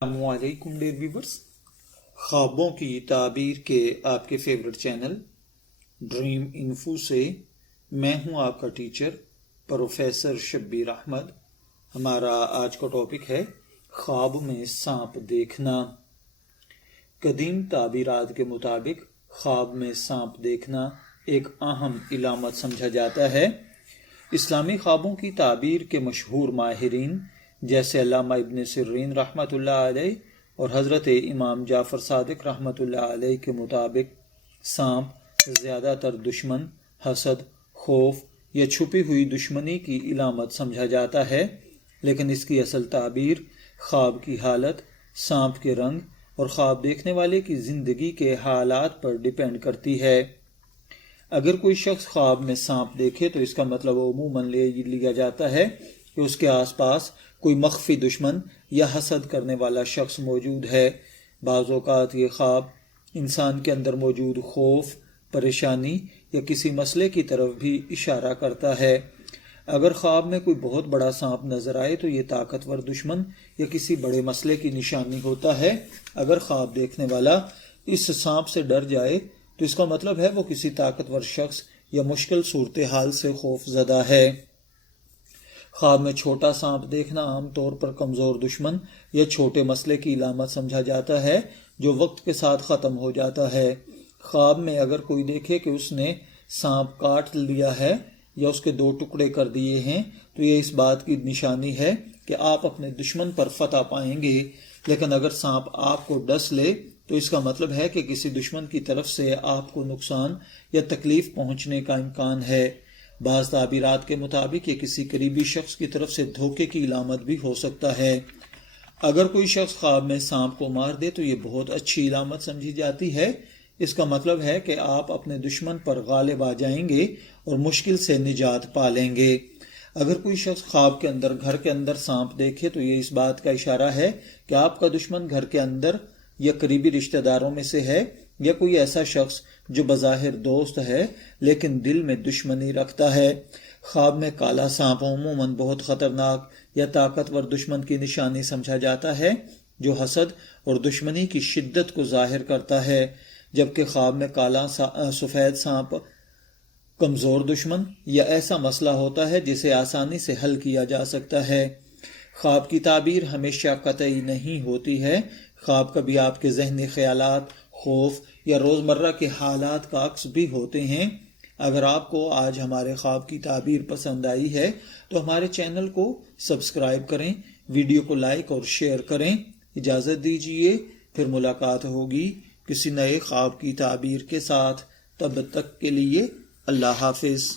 السلام علیکم dear viewers, خوابوں کی تعبیر کے آپ کے فیورٹ چینل ڈریم انفو سے میں ہوں آپ کا ٹیچر پروفیسر شبیر احمد۔ ہمارا آج کا ٹاپک ہے خواب میں سانپ دیکھنا۔ قدیم تعبیرات کے مطابق خواب میں سانپ دیکھنا ایک اہم علامت سمجھا جاتا ہے۔ اسلامی خوابوں کی تعبیر کے مشہور ماہرین جیسے علامہ ابن سیرین رحمۃ اللہ علیہ اور حضرت امام جعفر صادق رحمۃ اللہ علیہ کے مطابق سانپ زیادہ تر دشمن، حسد، خوف یا چھپی ہوئی دشمنی کی علامت سمجھا جاتا ہے، لیکن اس کی اصل تعبیر خواب کی حالت، سانپ کے رنگ اور خواب دیکھنے والے کی زندگی کے حالات پر ڈیپینڈ کرتی ہے۔ اگر کوئی شخص خواب میں سانپ دیکھے تو اس کا مطلب عموماً لیا جاتا ہے کہ اس کے آس پاس کوئی مخفی دشمن یا حسد کرنے والا شخص موجود ہے۔ بعض اوقات یہ خواب انسان کے اندر موجود خوف، پریشانی یا کسی مسئلے کی طرف بھی اشارہ کرتا ہے۔ اگر خواب میں کوئی بہت بڑا سانپ نظر آئے تو یہ طاقتور دشمن یا کسی بڑے مسئلے کی نشانی ہوتا ہے۔ اگر خواب دیکھنے والا اس سانپ سے ڈر جائے تو اس کا مطلب ہے وہ کسی طاقتور شخص یا مشکل صورتحال سے خوف زدہ ہے۔ خواب میں چھوٹا سانپ دیکھنا عام طور پر کمزور دشمن یا چھوٹے مسئلے کی علامت سمجھا جاتا ہے جو وقت کے ساتھ ختم ہو جاتا ہے۔ خواب میں اگر کوئی دیکھے کہ اس نے سانپ کاٹ لیا ہے یا اس کے 2 ٹکڑے کر دیے ہیں تو یہ اس بات کی نشانی ہے کہ آپ اپنے دشمن پر فتح پائیں گے، لیکن اگر سانپ آپ کو ڈس لے تو اس کا مطلب ہے کہ کسی دشمن کی طرف سے آپ کو نقصان یا تکلیف پہنچنے کا امکان ہے۔ بعض تعبیرات کے مطابق یہ کسی قریبی شخص کی طرف سے دھوکے کی علامت بھی ہو سکتا ہے۔ اگر کوئی شخص خواب میں سانپ کو مار دے تو یہ بہت اچھی علامت سمجھی جاتی ہے۔ اس کا مطلب ہے کہ آپ اپنے دشمن پر غالب آ جائیں گے اور مشکل سے نجات پا لیں گے۔ اگر کوئی شخص خواب کے اندر گھر کے اندر سانپ دیکھے تو یہ اس بات کا اشارہ ہے کہ آپ کا دشمن گھر کے اندر یا قریبی رشتہ داروں میں سے ہے، یا کوئی ایسا شخص جو بظاہر دوست ہے لیکن دل میں دشمنی رکھتا ہے۔ خواب میں کالا سانپ عموماً بہت خطرناک یا طاقتور دشمن کی نشانی سمجھا جاتا ہے جو حسد اور دشمنی کی شدت کو ظاہر کرتا ہے، جبکہ خواب میں کالا سفید سانپ کمزور دشمن یا ایسا مسئلہ ہوتا ہے جسے آسانی سے حل کیا جا سکتا ہے۔ خواب کی تعبیر ہمیشہ قطعی نہیں ہوتی ہے۔ خواب کبھی آپ کے ذہنی خیالات، خوف یا روزمرہ کے حالات کا عکس بھی ہوتے ہیں۔ اگر آپ کو آج ہمارے خواب کی تعبیر پسند آئی ہے تو ہمارے چینل کو سبسکرائب کریں، ویڈیو کو لائک اور شیئر کریں۔ اجازت دیجیے، پھر ملاقات ہوگی کسی نئے خواب کی تعبیر کے ساتھ۔ تب تک کے لیے اللہ حافظ۔